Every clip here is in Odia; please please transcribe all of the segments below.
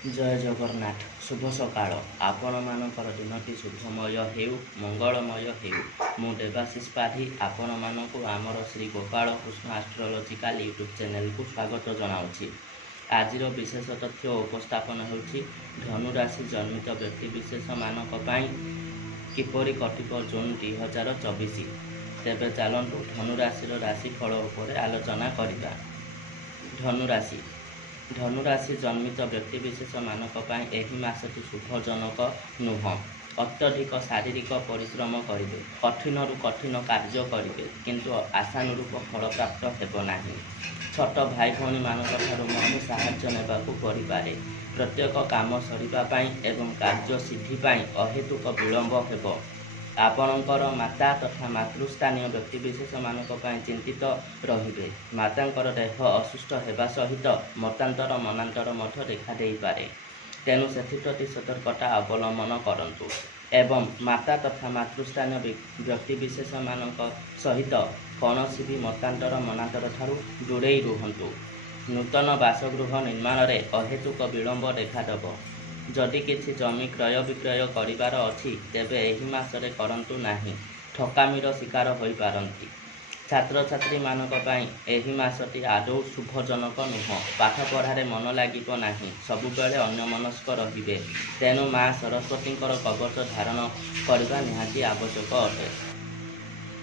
जय जगन्नाथ शुभ सकाळ आपणमानଙ୍କର दिनଟି शुभमय ହେଉ ମଙ୍ଗଳମୟ ହେଉ। ମୁଁ ଦେବାଶିଷ ପାଢ଼ୀ ଆପଣମାନଙ୍କୁ ଆମର ଶ୍ରୀ ଗୋପାଳ କୃଷ୍ଣ ଆଷ୍ଟ୍ରୋଲୋଜିକାଲ ୟୁଟ୍ୟୁବ୍ ଚ୍ୟାନେଲକୁ ସ୍ୱାଗତ ଜଣାଉଛି। ଆଜିର ବିଶେଷ ତଥ୍ୟ ଉପସ୍ଥାପନ ହେଉଛି ଧନୁରାଶି ଜନ୍ମିତ ବ୍ୟକ୍ତିବିଶେଷମାନଙ୍କ ପାଇଁ କିପରି କଟିବ ଜୁନ୍ 2024। ତେବେ ଚାଲନ୍ତୁ ଧନୁରାଶିର ରାଶିଫଳ ଉପରେ ଆଲୋଚନା କରିବା। ଧନୁରାଶି ଜନ୍ମିତ ବ୍ୟକ୍ତିବିଶେଷମାନଙ୍କ ପାଇଁ ଏହି ମାସଟି ଶୁଭଜନକ ନୁହଁ। ଅତ୍ୟଧିକ ଶାରୀରିକ ପରିଶ୍ରମ କରିବେ, କଠିନରୁ କଠିନ କାର୍ଯ୍ୟ କରିବେ, କିନ୍ତୁ ଆଶାନୁରୂପ ଫଳପ୍ରାପ୍ତ ହେବ ନାହିଁ। ଛୋଟ ଭାଇ ଭଉଣୀମାନଙ୍କ ଠାରୁ ମଧ୍ୟ ସାହାଯ୍ୟ ନେବାକୁ ପଡ଼ିପାରେ। ପ୍ରତ୍ୟେକ କାମ ସରିବା ପାଇଁ ଏବଂ କାର୍ଯ୍ୟ ସିଦ୍ଧି ପାଇଁ ଅହେତୁକ ବିଳମ୍ବ ହେବ। ଆପଣଙ୍କର ମାତା ତଥା ମାତୃସ୍ଥାନୀୟ ବ୍ୟକ୍ତିବିଶେଷମାନଙ୍କ ପାଇଁ ଚିନ୍ତିତ ରହିବେ। ମାତାଙ୍କର ଦେହ ଅସୁସ୍ଥ ହେବା ସହିତ ମତାନ୍ତର ମନାନ୍ତର ମଧ୍ୟ ଦେଖାଦେଇପାରେ। ତେଣୁ ସେଥିପ୍ରତି ସତର୍କତା ଅବଲମ୍ବନ କରନ୍ତୁ ଏବଂ ମାତା ତଥା ମାତୃସ୍ଥାନୀୟ ବ୍ୟକ୍ତିବିଶେଷମାନଙ୍କ ସହିତ କୌଣସି ବି ମତାନ୍ତର ମନାନ୍ତର ଠାରୁ ଦୂରେଇ ରୁହନ୍ତୁ। ନୂତନ ବାସଗୃହ ନିର୍ମାଣରେ ଅହେତୁକ ବିଳମ୍ବ ଦେଖାଦେବ। ଯଦି କିଛି ଜମି କ୍ରୟ ବିକ୍ରୟ କରିବାର ଅଛି ତେବେ ଏହି ମାସରେ କରନ୍ତୁ ନାହିଁ, ଠକାମିର ଶିକାର ହୋଇପାରନ୍ତି। ଛାତ୍ରଛାତ୍ରୀମାନଙ୍କ ପାଇଁ ଏହି ମାସଟି ଆଦୌ ଶୁଭଜନକ ନୁହଁ। ପାଠପଢ଼ାରେ ମନ ଲାଗିବ ନାହିଁ, ସବୁବେଳେ ଅନ୍ୟମନସ୍କ ରହିବେ। ତେଣୁ ମା ସରସ୍ୱତୀଙ୍କର କବଚ ଧାରଣ କରିବା ନିହାତି ଆବଶ୍ୟକ ଅଟେ।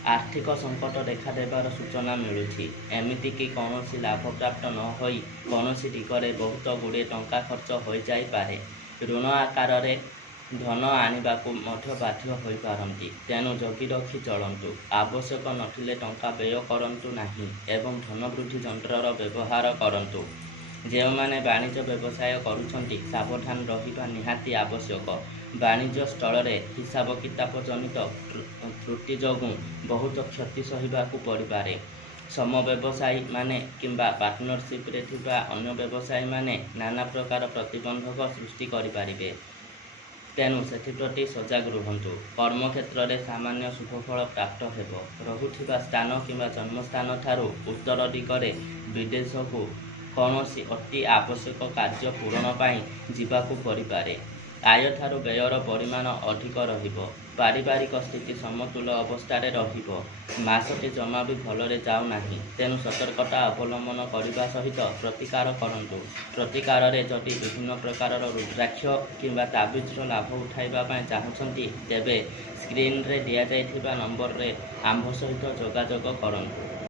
ଆର୍ଥିକ ସଙ୍କଟ ଦେଖାଦେବାର ସୂଚନା ମିଳୁଛି। ଏମିତିକି କୌଣସି ଲାଭ ପ୍ରାପ୍ତ ନ ହୋଇ କୌଣସି ଦିଗରେ ବହୁତ ଗୁଡ଼ିଏ ଟଙ୍କା ଖର୍ଚ୍ଚ ହୋଇଯାଇପାରେ। ଋଣ ଆକାରରେ ଧନ ଆଣିବାକୁ ମଧ୍ୟ ବାଧ୍ୟ ହୋଇପାରନ୍ତି। ତେଣୁ ଜଗି ରଖି ଚଳନ୍ତୁ। ଆବଶ୍ୟକ ନଥିଲେ ଟଙ୍କା ବ୍ୟୟ କରନ୍ତୁ ନାହିଁ ଏବଂ ଧନ ବୃଦ୍ଧି ଯନ୍ତ୍ରର ବ୍ୟବହାର କରନ୍ତୁ। ଯେଉଁମାନେ ବାଣିଜ୍ୟ ବ୍ୟବସାୟ କରୁଛନ୍ତି ସାବଧାନ ରହିବା ନିହାତି ଆବଶ୍ୟକ। ବାଣିଜ୍ୟ ସ୍ଥଳରେ ହିସାବ କିତାବ ଜନିତ ତ୍ରୁଟି ଯୋଗୁଁ ବହୁତ କ୍ଷତି ସହିବାକୁ ପଡ଼ିପାରେ। ସମବ୍ୟବସାୟୀମାନେ କିମ୍ବା ପାର୍ଟନରସିପ୍ରେ ଥିବା ଅନ୍ୟ ବ୍ୟବସାୟୀମାନେ ନାନା ପ୍ରକାର ପ୍ରତିବନ୍ଧକ ସୃଷ୍ଟି କରିପାରିବେ। ତେଣୁ ସେଥିପ୍ରତି ସଜାଗ ରୁହନ୍ତୁ। କର୍ମକ୍ଷେତ୍ରରେ ସାମାନ୍ୟ ଶୁଭଫଳ ପ୍ରାପ୍ତ ହେବ। ରହୁଥିବା ସ୍ଥାନ କିମ୍ବା ଜନ୍ମସ୍ଥାନ ଠାରୁ ଉତ୍ତର ଦିଗରେ ବିଦେଶକୁ କୌଣସି ଅତି ଆବଶ୍ୟକ କାର୍ଯ୍ୟ ପୂରଣ ପାଇଁ ଯିବାକୁ ପଡ଼ିପାରେ। ଆୟଠାରୁ ବ୍ୟୟର ପରିମାଣ ଅଧିକ ରହିବ। ପାରିବାରିକ ସ୍ଥିତି ସମତୁଲ ଅବସ୍ଥାରେ ରହିବ। ମାସଟି ଜମା ବି ଭଲରେ ଯାଉନାହିଁ। ତେଣୁ ସତର୍କତା ଅବଲମ୍ବନ କରିବା ସହିତ ପ୍ରତିକାର କରନ୍ତୁ। ପ୍ରତିକାରରେ ଯଦି ବିଭିନ୍ନ ପ୍ରକାରର ରୁଦ୍ରାକ୍ଷ କିମ୍ବା ତାବିଜର ଲାଭ ଉଠାଇବା ପାଇଁ ଚାହୁଁଛନ୍ତି ତେବେ ସ୍କ୍ରିନ୍ରେ ଦିଆଯାଇଥିବା ନମ୍ବରରେ ଆମ୍ଭ ସହିତ ଯୋଗାଯୋଗ କରନ୍ତୁ।